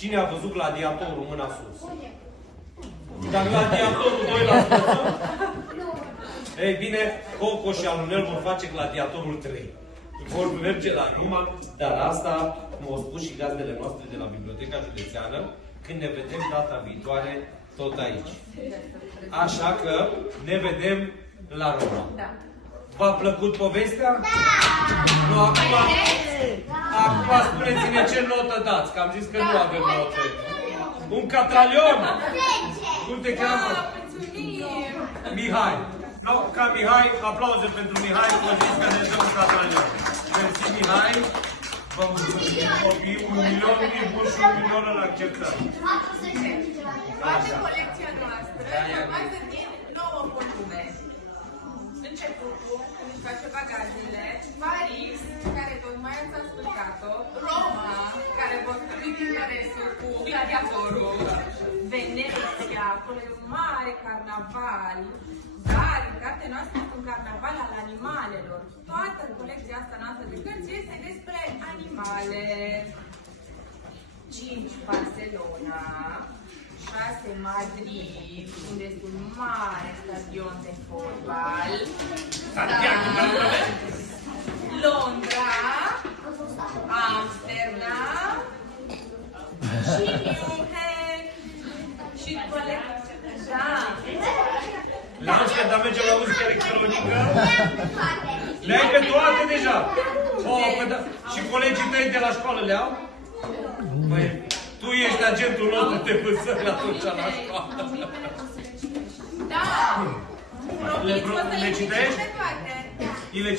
Cine a văzut Gladiatorul? Mâna sus. Dar Gladiatorul 2%? Ei bine, Coco și Alunel vor face Gladiatorul 3. Vor merge la Roma, dar asta, cum au spus și gazdele noastre de la Biblioteca Județeană, când ne vedem data viitoare, tot aici. Așa că ne vedem la Roma. Da. V-a plăcut povestea? Da! Nu, acum spuneți-ne ce notă dați, că am zis că nu avem note. Un catralion! Cum te cheamă? Mihai. No, ca Mihai, aplauze pentru Mihai, vă zic că ne dă un catralion. Mersi, Mihai. Vă mulțumim, copii, 1 milion, e bun și 1 milion îl acceptăm. Toată colecția noastră urmează din 9 volume. Începutul, când își face bagajele, Paris, care tocmai ați ascultat-o, Roma, care vor fi interesul cu Gladiatorul, Veneția, acolo e un mare carnaval, dar în cartea noastră este un carnaval al animalelor. Toată colecția asta noastră de cărți este despre animale. 5 Barcelona, 6 Madrid, unde este un mare stadion de fotbal. Londra, Amsterdam și München și colecția. Da. La Amsterdam mergem la muzică electronică. Le-ai pe toate deja. Și colegii tăi de la școală le-au? Păi, tu ești agentul nostru, te vânzări atunci la școală. Da! Le citești? Pe toate.